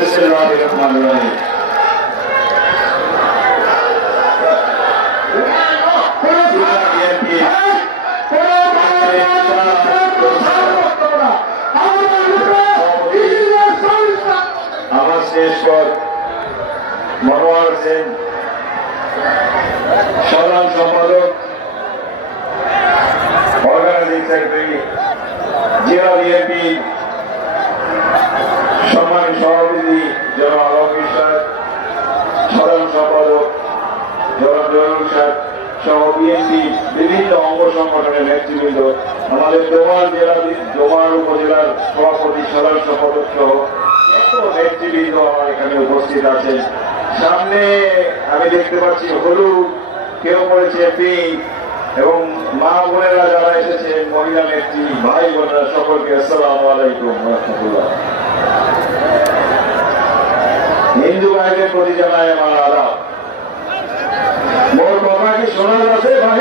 বিসমিল্লাহিররহমানিররহিম। আমার শেষ পদ মনোয়ার হোসেন, সাধারণ সম্পাদক, অর্গানাইজিং সেক্রেটারি, জেলা বিএনপি, সম্মানিত সভাপতি জনাব আলমগীর সাহেব, সাধারণ সম্পাদক জনাব জয়নুল সাহেব সহ বিএনপি বিভিন্ন অঙ্গ সংগঠনের নেতৃবৃন্দ, আমাদের দোমার জেলা দোমার উপজেলার সভাপতি, সাধারণ সম্পাদক সহ নেতৃবৃন্দ আমার এখানে উপস্থিত আছেন। সামনে আমি দেখতে পাচ্ছি হলুদ, কেউ পড়েছে পিঙ্ক, এবং মা বোনেরা যারা এসেছেন, মহিলা নেত্রী, ভাই বোনেরা, সকলকে আসসালামু আলাইকুম ওয়া রাহমাতুল্লাহ। হিন্দু ভাইদের প্রতি জানাই আমার আদাব। মোর কথা কি শোনা যাচ্ছে ভাই?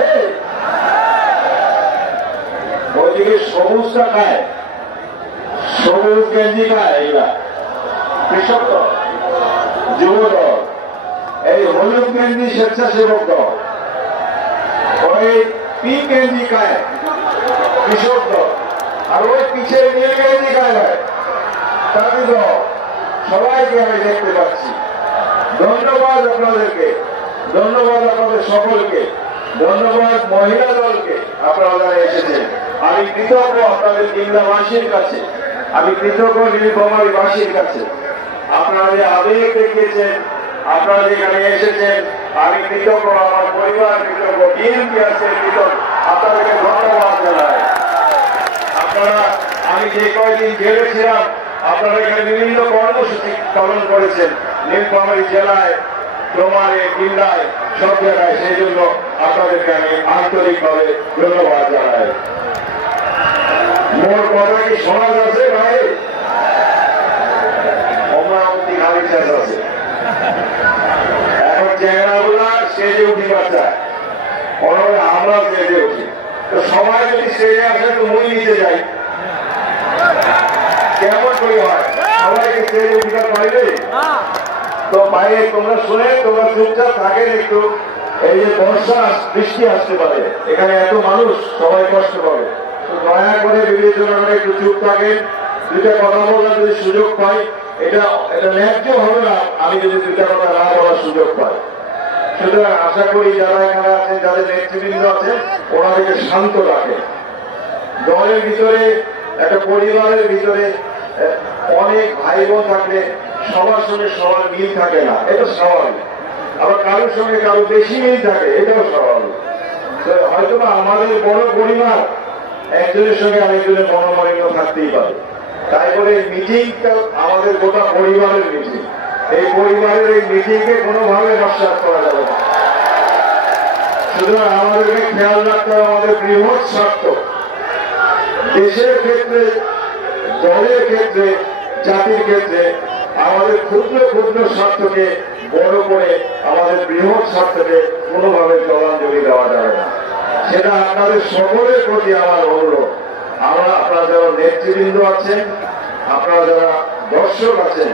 ওইদিকে সবুজটা খায়, সবুজ গেঞ্জি খায়, এগুলা কৃষক দল, যুব দল। এই হলুদ গেঞ্জি স্বেচ্ছাসেবক দল, ওই পিঙ্ক গেঞ্জি খায় কৃষক দল, আর ওই পিছের নীল গেঞ্জি খায় ভাই তাদের দল। সবাইকে আমি দেখতে পাচ্ছি। ধন্যবাদ আপনাদেরকে, ধন্যবাদ আপনাদের সকলকে, ধন্যবাদ মহিলা দলকে, আপনারা যারা এসেছেন। আমি কৃতজ্ঞ আপনাদের কিংলাবাসীর কাছে, আমি কৃতজ্ঞ নীলফামারীবাসীর কাছে। আপনারা যে আবেগ দেখিয়েছেন, আপনারা যেখানে এসেছেন, আমি কৃতজ্ঞ, আমার পরিবার কৃতজ্ঞ, বিএনপি আছে কৃতজ্ঞ, আপনাদেরকে ধন্যবাদ জানাই। আপনারা, আমি যে কয়েকদিন জেলে ছিলাম, আপনারা এখানে বিভিন্ন কর্মসূচি পালন করেছেন নীলফামারী জেলায়, ডোমারে, কিল্লায়, সব জায়গায়। সেই জন্য আপনাদেরকে আমি আন্তরিকভাবে ধন্যবাদ জানাই। মোর কথা কি শোনা যাচ্ছে ভাই? অমরাবতী খালি শেষ আছে। এখন চেহারাগুলা স্টেজে উঠিবার চায়, আমরা স্টেজে উঠি। তো সবাই যদি স্টেজে আসে তো মুই নিচে যাই, কেমন করে হয়? সবাইকে স্টেজে উঠিবার পাইলে তো বাইরে তোমরা শুনে তোমরা চুপচাপ থাকেন একটু। এই যে বর্ষা, বৃষ্টি আসতে পারে, এখানে এত মানুষ, সবাই কষ্ট পাবে। তো দয়া করে বিবেচনা একটু চুপ থাকেন। দুইটা কথা বলার যদি সুযোগ পাই, এটা ন্যায্য হবে না আমি যদি দুইটা কথা না বলার সুযোগ পাই। সুতরাং আশা করি যারা এখানে আছেন, যাদের নেতৃবৃন্দ আছেন, ওনাদেরকে শান্ত রাখে। দলের ভিতরে, একটা পরিবারের ভিতরে অনেক ভাই বোন থাকলে সবার সঙ্গে সবার মিল থাকে না, এটা স্বাভাবিক। আবার কারোর সঙ্গে কারো বেশি মিল থাকে, এটাও স্বাভাবিক। হয়তো আমাদের বড় পরিবার, একজনের সঙ্গে আরেকজনের মনোমালিন্য থাকতেই পারে। তাই বলে মিটিংটা আমাদের গোটা পরিবারের মিটিং। এই পরিবারের এই মিটিংকে কোনোভাবে নস্বাত করা যাবে না। সুতরাং আমাদেরকে খেয়াল রাখতে হবে আমাদের বৃহৎ স্বার্থ, দেশের ক্ষেত্রে, দলের ক্ষেত্রে, জাতির ক্ষেত্রে আমাদের ক্ষুদ্র ক্ষুদ্র স্বার্থকে বড় করে আমাদের বৃহৎ স্বার্থকে কোনোভাবে জলাঞ্জলি দেওয়া যাবে না। সেটা আপনাদের সকলের প্রতি আমার অনুরোধ। আপনারা যারা নেতৃবৃন্দ আছেন, আপনারা যারা দর্শক আছেন,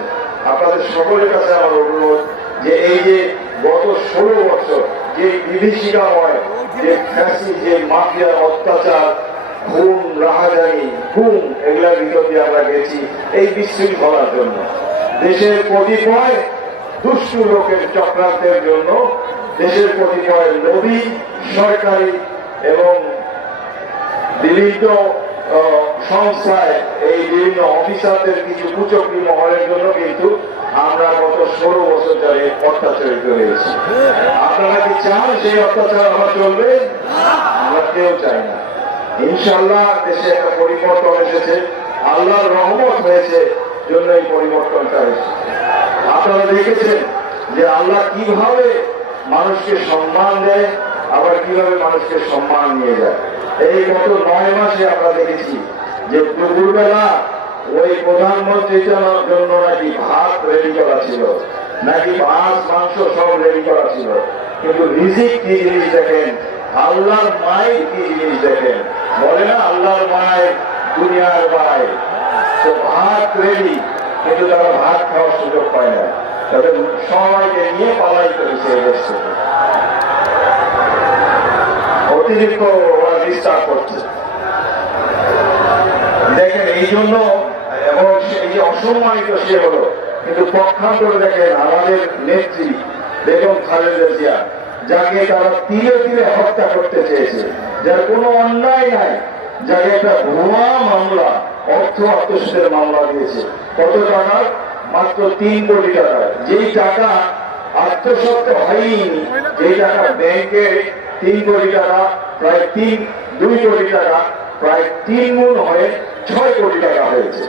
আপনাদের সকলের কাছে আমার অনুরোধ যে এই যে গত 16 বছর যে বিভীষিকাময়, যে ফ্যাসি, যে মাফিয়ার অত্যাচার, খুন, রাহাজানি, গুম, এগুলার ভিতর দিয়ে আমরা গেছি এই বিশৃঙ্খলার জন্য, দেশের কতিপয় দুষ্টু লোকের চক্রান্তের জন্য, দেশের কতিপয় লবি, সরকারি এবং বিভিন্ন সংস্থায় এই বিভিন্ন অফিসারদের কিছু কুচক্রী মহলের জন্য কিন্তু আমরা গত 16 বছর ধরে অত্যাচারিত হয়েছি। আপনারা কি চান সেই অত্যাচার আবার চলবে? আমরা কেউ চাই না। ইনশাআল্লাহ দেশে একটা পরিবর্তন এসেছে, আল্লাহর রহমত হয়েছে জন্য এই পরিবর্তনটা এসেছে। আপনারা দেখেছেন যে আল্লাহ কিভাবে মানুষকে সম্মান দেয়, আবার কিভাবে মানুষকে সম্মান নিয়ে যায়। এই গত 9 মাসে আমরা দেখেছি যে দুপুরবেলা ওই প্রধানমন্ত্রীর জন্য নাকি ভাত রেডি করা ছিল, নাকি মাছ মাংস সব রেডি করা ছিল, কিন্তু রিজিক কি জিনিস দেখেন, আল্লাহর মায়ের কি জিনিস দেখেন। বলে না আল্লাহর মায়ের দুনিয়ার মায়ের, তো ভাত রেডি, কিন্তু তারা ভাত খাওয়ার সুযোগ পায় না, তাদের সবাইকে নিয়ে পালাই করেছে এই দেশ থেকে। অতিরিক্ত ওরা ডিস্টার্ব করছে। দেখেন এই জন্য, এবং এই যে অসম্মানিত সে হলো, কিন্তু পক্ষান্তরে দেখেন আমাদের নেত্রী বেগম খালেদা জিয়া, যাকে তারা তিলে তিলে হত্যা করতে চেয়েছে, যার কোনো অন্যায় নাই, যাকে একটা ভুয়া মামলা, অর্থ আত্মসাতের মামলা দিয়েছে। কত টাকা? মাত্র 3 কোটি টাকা। যেই টাকা আত্মসাৎ হয়নি, যেই টাকা ব্যাংকে 3 কোটি টাকা, প্রায় 2 কোটি টাকা, প্রায় 3 গুণ হয়ে 6 কোটি টাকা হয়েছে।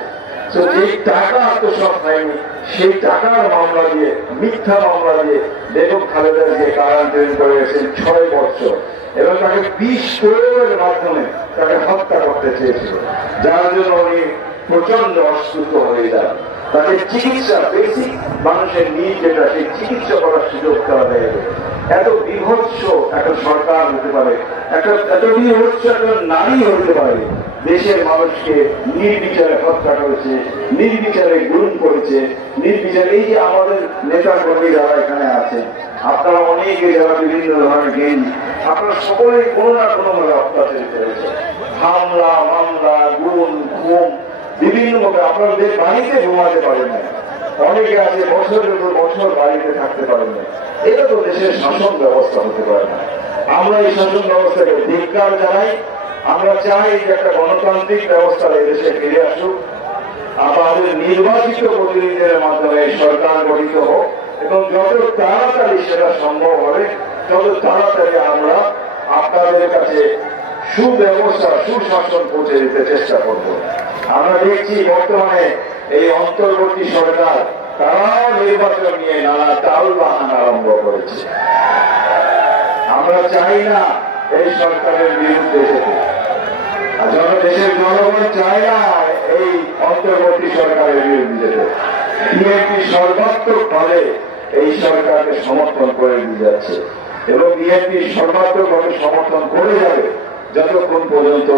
তো যেই টাকা আত্মসাৎ হয়নি, সেই টাকার মামলা দিয়ে, মিথ্যা মামলা দিয়ে বেগম খালেদা জিয়া কারান্তরীণ করে গেছেন 6 বছর, এবং তাকে 20 প্রয়োগের মাধ্যমে তাকে হত্যা করতে চেয়েছিল, যার জন্য উনি প্রচন্ড অসুস্থ হয়ে যান। তাকে চিকিৎসা, বেসিক মানুষের নিজ যেটা, সেই চিকিৎসা করার সুযোগ তারা দেয়। এত বিভৎস একটা সরকার হতে পারে, এত বিভৎস একটা নারী হতে পারে, দেশের মানুষকে নির্বিচারে হত্যা করেছে, নির্বিচারে গুম করেছে, নির্বিচারে। এই যে আমাদের নেতা কর্মী যারা এখানে আছে, আপনারা অনেকে যারা বিভিন্ন ধরনের জ্ঞানী, আপনারা সকলেই কোনো না কোনো ভাবে অত্যাচারিত হয়েছে। হামলা, মামলা, গুম, খুন, বিভিন্ন ভাবে আপনাদের বাড়িতে ঘুমাতে পারেন না, অনেকে আছে বছরের পর বছর বাড়িতে থাকতে পারেন না। এটা তো দেশের শাসন ব্যবস্থা হতে পারে না। আমরা এই শাসন ব্যবস্থাকে ধিক্কার জানাই। আমরা চাই যে একটা গণতান্ত্রিক ব্যবস্থা এই দেশে ফিরে আসুক, আমাদের নির্বাচিত প্রতিনিধিদের মাধ্যমে সরকার গঠিত হোক, এবং যত তাড়াতাড়ি সেটা সম্ভব হবে, তত তাড়াতাড়ি আমরা আপনাদের কাছে সুব্যবস্থা, সুশাসন পৌঁছে দিতে চেষ্টা করব। আমরা দেখছি বর্তমানে এই অন্তর্বর্তী সরকার, তারাও নির্বাচন নিয়ে নানা তাল বাহানা আরম্ভ করেছে। আমরা চাই না এই সরকারের বিরুদ্ধে যেতে, আর দেশের জনগণ চায় না এই অন্তর্বর্তী সরকারের বিরুদ্ধে যেতে। বিএনপি সর্বাত্মক ভাবে এই সরকারকে সমর্থন করে দিয়ে যাচ্ছে, এবং বিএনপি সর্বাত্মক ভাবে সমর্থন করে যাবে যতক্ষণ পর্যন্ত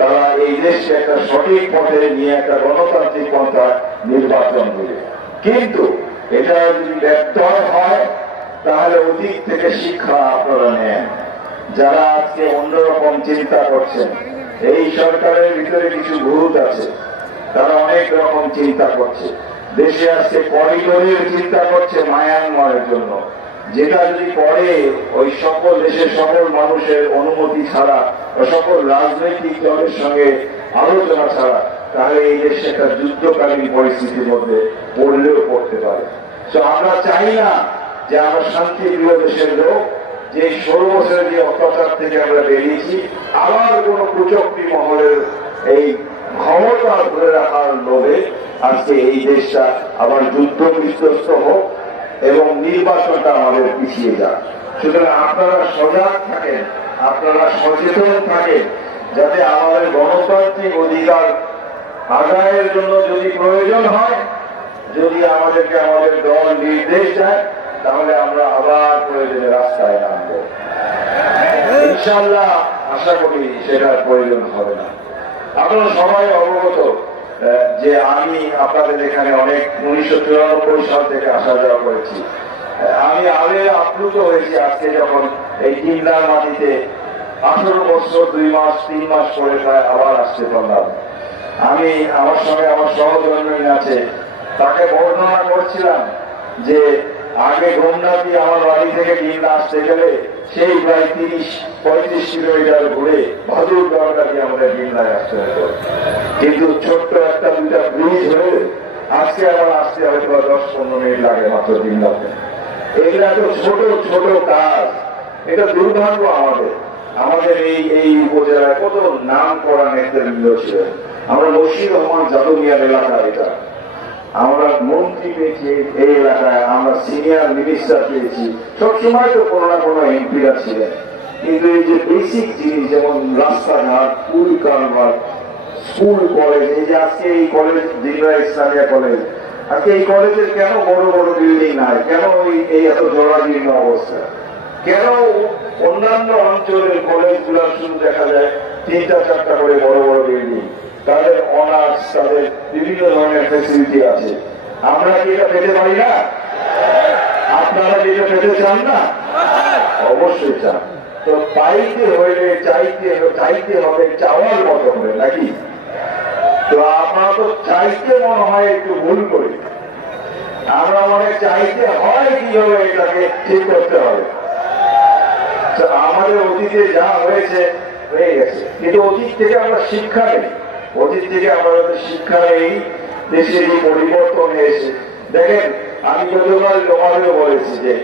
তারা এই দেশকে একটা সঠিক পথে নিয়ে একটা গণতান্ত্রিক পন্থা নির্বাচন দেবে। কিন্তু এটা যদি ব্যর্থ হয়, তাহলে অতীত থেকে শিক্ষা আপনারা নেন। যারা আজকে অন্যরকম চিন্তা করছেন, এই সরকারের ভিতরে কিছু ভূত আছে, তারা অনেক রকম চিন্তা করছে। দেশে আজকে করিডোরের চিন্তা করছে মায়ানমারের জন্য, যেটা যদি পরে ওই সকল দেশের সকল মানুষের অনুমতি ছাড়া ও সকল রাজনৈতিক দলের সঙ্গে আলোচনা ছাড়া, তাহলে এই দেশে একটা যুদ্ধকালীন পরিস্থিতির মধ্যে পড়লেও পড়তে পারে। তো আমরা চাই না যে আমরা শান্তিপ্রিয় দেশের লোক, যে 16 বছরের যে অত্যাচার থেকে আমরা বেরিয়েছি, আবার কোন কুচক্রী মহলের এই ক্ষমতা ধরে রাখার লোভে আজকে এই দেশটা আবার যুদ্ধ বিধ্বস্ত হোক এবং নির্বাচনটা আমাদের পিছিয়ে যাক। সুতরাং আপনারা সজাগ থাকেন, আপনারা সচেতন থাকেন, যাতে আমাদের গণতান্ত্রিক অধিকার আদায়ের জন্য যদি প্রয়োজন হয়, যদি আমাদেরকে আমাদের দল নির্দেশ দেয়, তাহলে আমরা আবার প্রয়োজনে রাস্তায় নামবো। ইনশাআল্লাহ আশা করি সেটার প্রয়োজন হবে না। আপনারা সবাই অবগত যে আমি আপনাদের এখানে অনেক 1994 সাল থেকে আসা যাওয়া করেছি। আমি আগে আপ্লুত হয়েছি আজকে যখন এই কিন্দার মাটিতে 18 বছর 2 মাস 3 মাস পরে প্রায় আবার আসতে পারলাম। আমি আমার সঙ্গে আমার সহধর্মী আছে, তাকে বর্ণনা করছিলাম যে আগে গোমনাথি আমার বাড়ি থেকে কিন্দা আসতে গেলে সেই প্রায় 30-35 কিলোমিটার ঘুরে ভাদুর দরকার দিয়ে আমাদের কিন্দায় আসতে হতো, কিন্তু ছোট্ট একটা 2টা ব্রিজ হয়ে আজকে আমার আসতে হয়তো 10-15 মিনিট লাগে মাত্র কিন্দাতে। এগুলা তো ছোট ছোট কাজ। এটা দুর্ভাগ্য আমাদের এই উপজেলায় কত নাম করা নেতৃবৃন্দ ছিলেন। আমরা বশির রহমান যাদবিয়ার এলাকা, এটা আমরা মন্ত্রী পেয়েছি এই এলাকায়, আমরা সিনিয়র মিনিস্টার পেয়েছি, সবসময় তো কোনো না কোনো এমপিরা ছিলেন। কিন্তু এই যে বেসিক জিনিস, যেমন রাস্তাঘাট, স্কুল কালভার্ট, স্কুল কলেজ, এই যে আজকে এই কলেজ জিলা ইসলামিয়া কলেজ, আজকে এই কলেজের কেন বড় বড় বিল্ডিং নাই, কেন এই এত জরাজীর্ণ অবস্থা, কেন অন্যান্য অঞ্চলের কলেজগুলো শুধু দেখা যায় 3টা-4টা করে বড় বড় বিল্ডিং, তাদের অনার্স, তাদের বিভিন্ন ধরনের ফেসিলিটি আছে, আমরা কি এটা পেতে পারি না? আপনারা কি এটা পেতে চান না? অবশ্যই চান। তো পাইতে হইলে চাইতে হবে চাওয়ার মতো হবে নাকি? তো আপনারা তো চাইতে মনে হয় একটু ভুল করি। আমরা মনে চাইতে হয় কিভাবে এটাকে ঠিক করতে হবে। আমাদের অতীতে যা হয়েছে হয়ে গেছে, কিন্তু অতীত থেকে আমরা শিক্ষা নেই। অতীত থেকে আমাদের শিক্ষা নেই, দেশে যে পরিবর্তন হয়েছে। দেখেন, আমি গতকাল তোমাদেরও বলেছি যে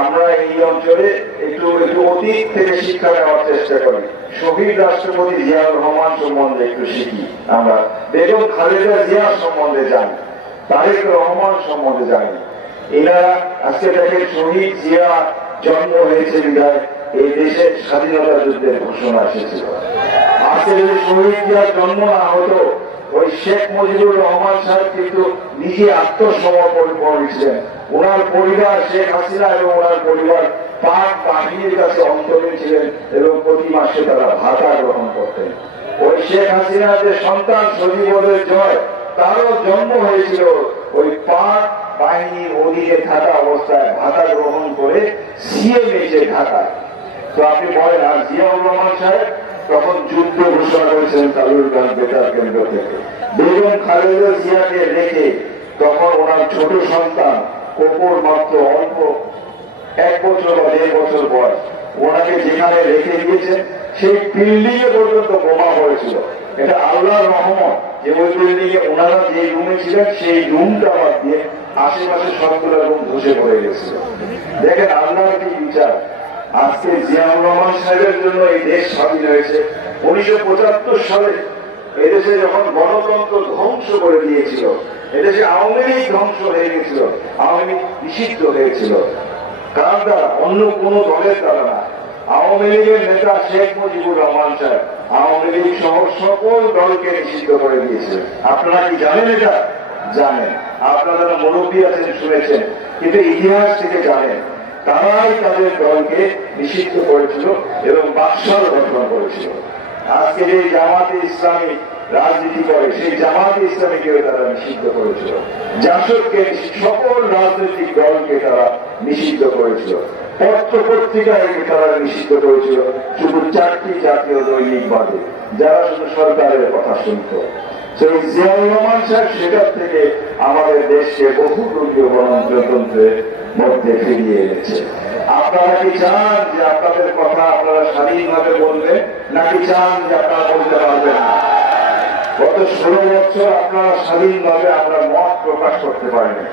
আমরা এই অঞ্চলে একটু অতীত থেকে শিক্ষা নেওয়ার চেষ্টা করি। শহীদ রাষ্ট্রপতি জিয়াউর রহমান সম্বন্ধে একটু শিখি, আমরা বেগম খালেদা জিয়া সম্বন্ধে জানি, তারেক রহমান সম্বন্ধে জানি। এনারা আজকে দেখেন, শহীদ জিয়া জন্ম হয়েছে বিধায় এই দেশে স্বাধীনতা যুদ্ধের ঘোষণা এসেছিল। আজকে যদি শহীদ জিয়ার জন্ম না হতো, ওই শেখ মুজিবুর রহমান সাহেব কিন্তু নিজে আত্মসমর্পণ করেছিলেন। ওনার পরিবার, শেখ হাসিনা এবং ওনার পরিবার পাক বাহিনীর কাছে অন্তরীণ ছিলেন এবং প্রতি মাসে তারা ভাতা গ্রহণ করতেন। ওই শেখ হাসিনার যে সন্তান সজীবদের জয়, তারও জন্ম হয়েছিল ওই পাক বাহিনীর অধীনে থাকা অবস্থায় ভাতা গ্রহণ করে সিএমএইচে ঢাকায়। তো আপনি বলেন, আর জিয়াউর রহমান সাহেব তখন যুদ্ধ ঘোষণা করেছেন কালুরঘাট বেতার কেন্দ্র থেকে। বেগম খালেদা জিয়াকে রেখে তখন ওনার ছোট সন্তান কোকর মাত্র অল্প 1 বছর বা 1.5 বছর বয়স, ওনাকে যেখানে রেখে দিয়েছেন সেই বিল্ডিং এ পর্যন্ত বোমা পড়েছিল। এটা আল্লাহর রহমত যে ওই বিল্ডিং এ ওনারা যে রুমে ছিলেন সেই রুমটা বাদ দিয়ে আশেপাশে সবগুলো রুম ধসে পড়ে গেছিল। দেখেন আল্লাহর কি বিচার। আজকে জিয়াউর রহমান সাহেবের জন্য এই দেশ স্বাধীন হয়েছে। 1975 সালে এদেশে যখন গণতন্ত্র ধ্বংস করে দিয়েছিল, এদেশে আওয়ামী লীগ ধ্বংস হয়ে গেছিল, আওয়ামী লীগ নিষিদ্ধ হয়েছিল। কার দ্বারা? অন্য কোন দলের দ্বারা না। আওয়ামী লীগের নেতা শেখ মুজিবুর রহমান সাহেব আওয়ামী লীগ সহ সকল দলকে নিষিদ্ধ করে দিয়েছিলেন। আপনারা কি জানেন এটা? জানেন। আপনারা যারা মুরব্বী আছেন শুনেছেন, কিন্তু ইতিহাস থেকে জানেন তারাই তাদের দলকে নিষিদ্ধ করেছিল এবং বাকশাল গঠন করেছিল। আজকে যে জামাতে ইসলামী রাজনীতি করে, সেই জামাতে ইসলামীকেও তারা নিষিদ্ধ করেছিল। জাসদকে, সকল রাজনৈতিক দলকে তারা নিষিদ্ধ করেছিল। পত্র পত্রিকাকে তারা নিষিদ্ধ করেছিল, শুধু 4টি জাতীয় দৈনিক বাদে, যারা শুধু সরকারের কথা শুনত। সেই জিয়াউর রহমান সাহেব সেটার থেকে আমাদের দেশকে বহুদলীয় গণতন্ত্রের মধ্যে ফিরিয়ে এনেছে। আপনারা কি চান যে আপনাদের কথা আপনারা স্বাধীনভাবে বলবেন, নাকি চান যে আপনারা বলতে পারবেন না? গত 16 বছর আপনারা স্বাধীনভাবে আমরা মত প্রকাশ করতে পারিনি,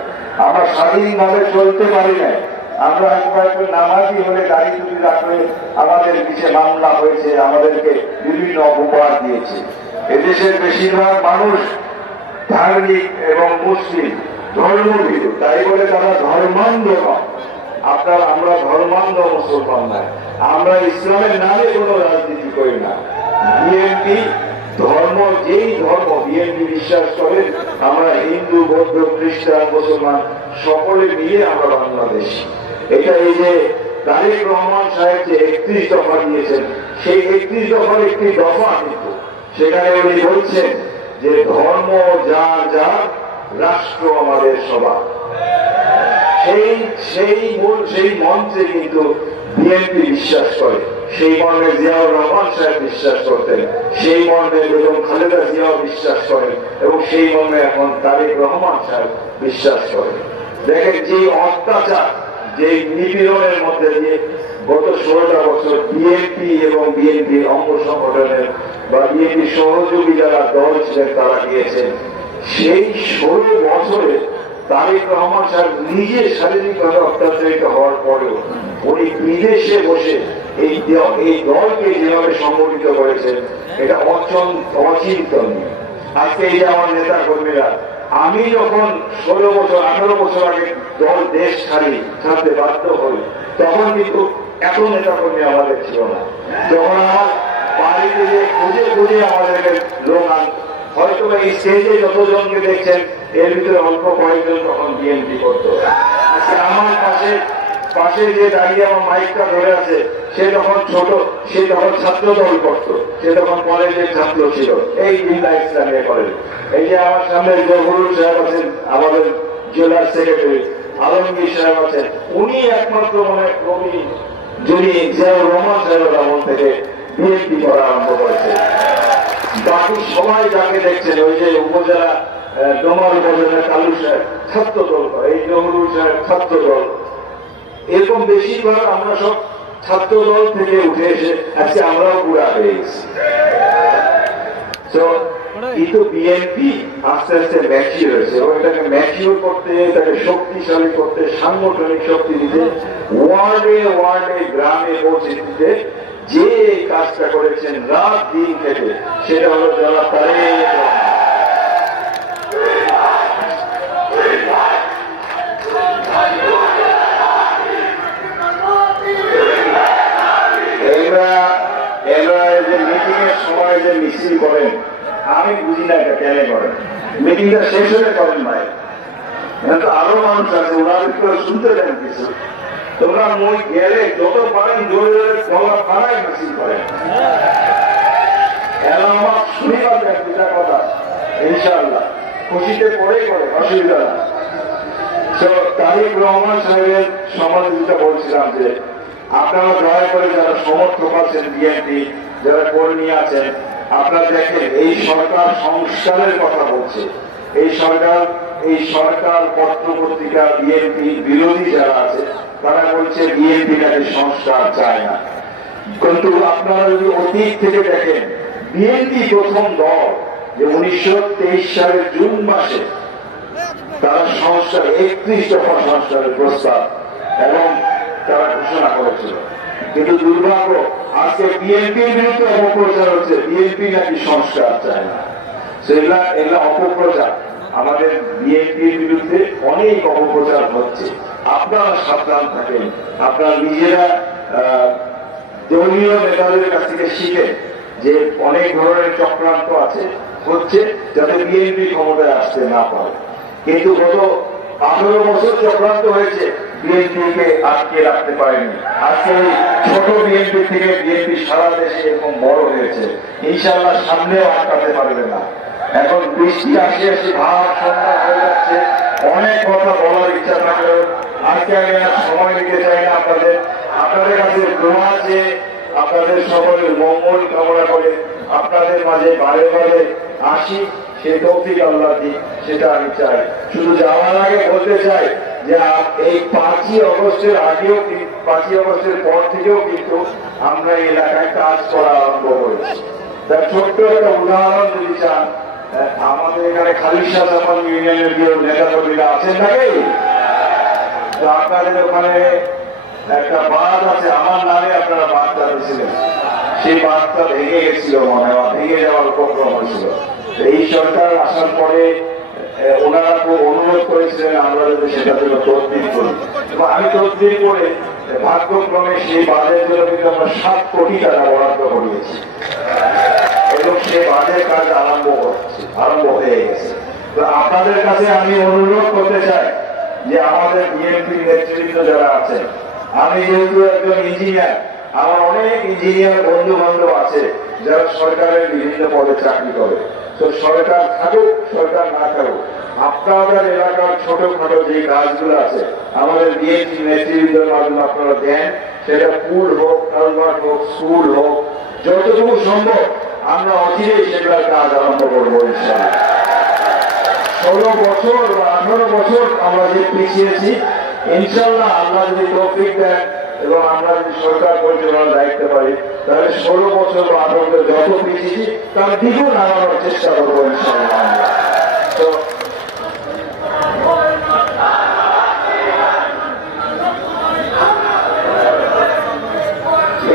আমরা স্বাধীনভাবে চলতে পারি নাই। আমরা একটু নামাজি হলে দাড়ি টুপি রাখলে আমাদের পিছিয়ে মামলা হয়েছে, আমাদেরকে বিভিন্ন অপবাদ দিয়েছে। এদেশের বেশিরভাগ মানুষ ধার্মিক এবং মুসলিম ধর্মভীরু, তাই বলে তারা ধর্মান্ধ নয়। আমরা ধর্মান্ধ মুসলমান নয়, আমরা ইসলামের নামে কোনো রাজনীতি করি না। বিএনপি ধর্ম, যেই ধর্ম বিএনপি বিশ্বাস করে, আমরা হিন্দু, বৌদ্ধ, খ্রিস্টান, মুসলমান সকলে মিলে আমরা বাংলাদেশী। এটা এই যে তারেক রহমান সাহেব যে 31 দফা দিয়েছেন, সেই 31 দফার একটি দফা কিন্তু সেখানে উনি বলছেন যে ধর্ম যার যার, রাষ্ট্র আমাদের সবার। সেই মন্ত্রে কিন্তু বিএনপি বিশ্বাস করে, সেই মর্মে জিয়াউর রহমান সাহেব বিশ্বাস করতেন, সেই মর্মে বেগম খালেদা জিয়াও বিশ্বাস করেন এবং সেই মর্মে এখন তারেক রহমান সাহেব বিশ্বাস করেন। দেখেন, যে অত্যাচার, যে নিপীড়নের মধ্যে দিয়ে গত 16টা বছর বিএনপি এবং বিএনপির অঙ্গ সংগঠনের বা বিএনপি সহযোগী যারা দল ছিলেন তারা গিয়েছেন, সেই 16 বছরে তারেক রহমান সাহেব নিজে শারীরিকভাবে অত্যাচারিত হওয়ার পরেও উনি বিদেশে বসে এই দলকে যেভাবে সংগঠিত করেছেন, এটা অচিন্তনীয়। আজকে এই যে আমার নেতা কর্মীরা, আমি যখন 16 বছর 18 বছর আগে দল দেশ ছাড়তে বাধ্য হই, তখন কিন্তু এত নেতা কর্মী আমাদের ছিল না। যখন আমার বাড়িতে যে খুঁজে খুঁজে আমাদেরকে লোক আনত, হয়তো এই স্টেজে যতজনকে দেখছেন এর ভিতরে অল্প কয়েকজন তখন বিএনপি করতো। আজকে আমার পাশে যে দাঁড়িয়ে আমার মাইকটা ধরে আছে, সে তখন ছোট, সে তখন ছাত্র দল করতো, সে তখন কলেজের ছাত্র ছিল, এই বিল্লা ইসলামিয়া কলেজ। এই যে আমার সামনে জহুরুল সাহেব আছেন, আমাদের জেলার সেক্রেটারি আলমগীর সাহেব আছেন, উনি একমাত্র মনে কবি যিনি জিয়াউর রহমান সাহেবের আমল থেকে বিএনপি করা আরম্ভ করেছে। বাকি সবাই যাকে দেখছেন, ওই যে উপজেলা ডোমার উপজেলা কালু সাহেব ছাত্র দল করে, এই জহরুল সাহেব ছাত্র দল, এরকম বেশিরভাগ আমরা সব ছাত্র দল থেকে উঠে এসে আজকে আমরাও পুরা হয়ে গেছি। কিন্তু বিএনপি আস্তে আস্তে ম্যাচিউর হয়েছে এবং এটাকে ম্যাচিউর করতে, এটাকে শক্তিশালী করতে, সাংগঠনিক শক্তি দিতে, ওয়ার্ডে ওয়ার্ডে গ্রামে পৌঁছে দিতে যে কাজটা করেছেন রাত দিন থেকে, সেটা হলো যারা তারেক মিটিং এর সময় যে মিছিল করেন, আমি বুঝি না এটা কেন করেন। মিটিংটা শেষ হলে করেন ভাই, আরো মানুষ আছে, ওরা শুনতে দেন কিছু। তোমরা মই গেলে যত পারেন জোরে জোরে গলা ফাড়ায় মিছিল করেন, শুনিবার দেন দুটা কথা, ইনশাআল্লাহ খুশিতে পড়ে করে, অসুবিধা না। তারেক রহমান সাহেবের সম্বন্ধে যেটা বলছিলাম যে আপনারা দয়া করে যারা সমর্থক আছেন বিএনপি, যারা কর্মী আছেন, আপনারা দেখেন এই সরকার সংস্কারের কথা বলছে। এই সরকার পত্র পত্রিকা বিএনপি বিরোধী যারা আছে তারা বলছে বিএনপি নাকি সংস্কার চায় না। কিন্তু আপনারা যদি অতীত থেকে দেখেন, বিএনপি প্রথম দল যে 1923 সালের জুন মাসে তারা সংস্কার 31 দফা সংস্কারের প্রস্তাব এবং তারা ঘোষণা করেছিল। কিন্তু দুর্ভাগ্য আজকে বিএনপির বিরুদ্ধে অপপ্রচার হচ্ছে, বিএনপি নাকি সংস্কার চায় না। এগুলা অপপ্রচার, আমাদের বিএনপির বিরুদ্ধে অনেক অপপ্রচার হচ্ছে। আপনারা সাবধান থাকেন, আপনারা নিজেরা দলীয় নেতাদের কাছ থেকে শিখেন যে অনেক ধরনের চক্রান্ত আছে হচ্ছে যাতে বিএনপি ক্ষমতায় আসতে না পারে। কিন্তু গত 18 বছর চক্রান্ত হয়েছে, বিএনপিকে আটকে রাখতে পারেনি। আজকে ছোট বিএনপি থেকে বিএনপি সারা দেশে এরকম বড় হয়েছে, ইনশাআল্লাহ সামনেও আটকাতে পারবে না। এখন বৃষ্টি আসি আসি ভাব সন্ধ্যা হয়ে যাচ্ছে, অনেক কথা বলার ইচ্ছা থাকলেও আজকে আমি আর সময় নিতে চাই না। আপনাদের কাছে দোয়া আছে, আপনাদের সকলের মঙ্গল কামনা করে আপনাদের মাঝে বারে বারে আসি, সে তৌফিক আল্লাহ দিক, সেটা আমি চাই। শুধু যাওয়ার আগে বলতে চাই যে এই 5ই আগস্টের আগেও, 5ই আগস্টের পর থেকেও কিন্তু আমরা এই এলাকায় কাজ করা আরম্ভ করেছি। তার ছোট্ট একটা উদাহরণ যদি চান, আমাদের এখানে খালিশা জামান ইউনিয়নের কেউ নেতা কর্মীরা আছেন নাকি? আপনাদের ওখানে একটা বাঁধ আছে, আমার নামে আপনারা বাঁধ চালিয়েছিলেন, সেই বাঁধটা ভেঙে গেছিল, মনে হয় ভেঙে যাওয়ার উপক্রম হয়েছিল। এই সরকার আসার পরে ওনারা খুব অনুরোধ করেছিলেন আমরা যদি সেটার জন্য তদবির করি, আমি তদবির করে ভাগ্যক্রমে সেই বাঁধের জন্য কিন্তু আমরা 7 কোটি টাকা বরাদ্দ করিয়েছি এবং সেই বাঁধের কাজ আরম্ভ হয়ে গেছে। তো আপনাদের কাছে আমি অনুরোধ করতে চাই যে আমাদের বিএনপির নেতৃত্ব যারা আছেন, আমি যেহেতু একজন ইঞ্জিনিয়ার, আমার অনেক ইঞ্জিনিয়ার বন্ধু বান্ধব আছে যারা সরকারের বিভিন্ন পদে চাকরি করে। তো সরকার থাকুক সরকার না থাকুক, আপনাদের এলাকার ছোটখাটো যে কাজগুলো আছে আমাদের বিএনপি নেতৃত্বের মাধ্যমে আপনারা দেন, সেটা পুল হোক, কালভার্ট হোক, স্কুল হোক, যতটুকু সম্ভব আমরা অচিরেই সেগুলোর কাজ আরম্ভ করবো ইনশাআল্লাহ। 16 বছর বা 18 বছর আমরা যে পিছিয়েছি, ইনশাআল্লাহ আল্লাহ যদি তৌফিক দেন এবং আমরা যদি সরকার পরিচালনার দায়িত্ব পাই, তাহলে 16 বছর বা 18 বছর যত পিছিয়েছি তার দ্বিগুণ আনানোর চেষ্টা করবো ইনশাআল্লাহ। তো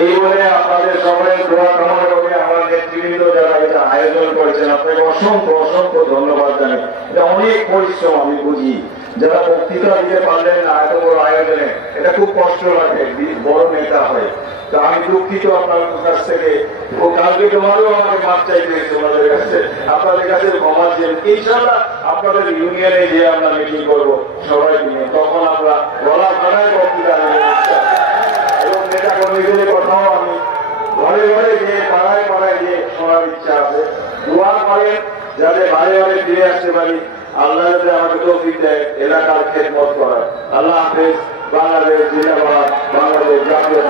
এই বলে আপনাদের সকলের দোয়া কামনা করে আমার নেতৃবৃন্দ যারা এটা আয়োজন করেছেন আপনাকে অসংখ্য অসংখ্য ধন্যবাদ জানাই। এটা অনেক পরিশ্রম, আমি বুঝি। যারা বক্তৃতা দিতে পারলেন না এত বড় আয়োজনে, এটা খুব কষ্ট লাগে, বড় নেতা হয়। তো আমি দুঃখিত আপনার কাছ থেকে। ও কালকে তোমারও আমাকে মাপ চাইতে হয়েছে ওনাদের কাছে, আপনাদের কাছে ক্ষমা চেয়ে। ইনশাআল্লাহ আপনাদের ইউনিয়নে যে আমরা মিটিং করবো সবাই নিয়ে, তখন আমরা গলা ভাড়ায় বক্তৃতা এবং নেতা কর্মীদের কথাও আমি ঘরে ঘরে গিয়ে পাড়ায় পাড়ায় গিয়ে শোনার ইচ্ছা আছে। দোয়া করেন যাতে বারে বারে ফিরে আসতে পারি। আল্লাহ যদি আমাকে তৌফিক দেয় এলাকার খেদমত করার। আল্লাহ হাফেজ। বাংলাদেশ জিন্দাবাদ, বাংলাদেশ জাতীয়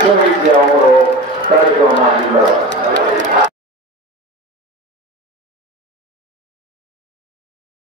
শহীদ জিয়া অমর হোক, তারেক রহমান জিন্দাবাদ।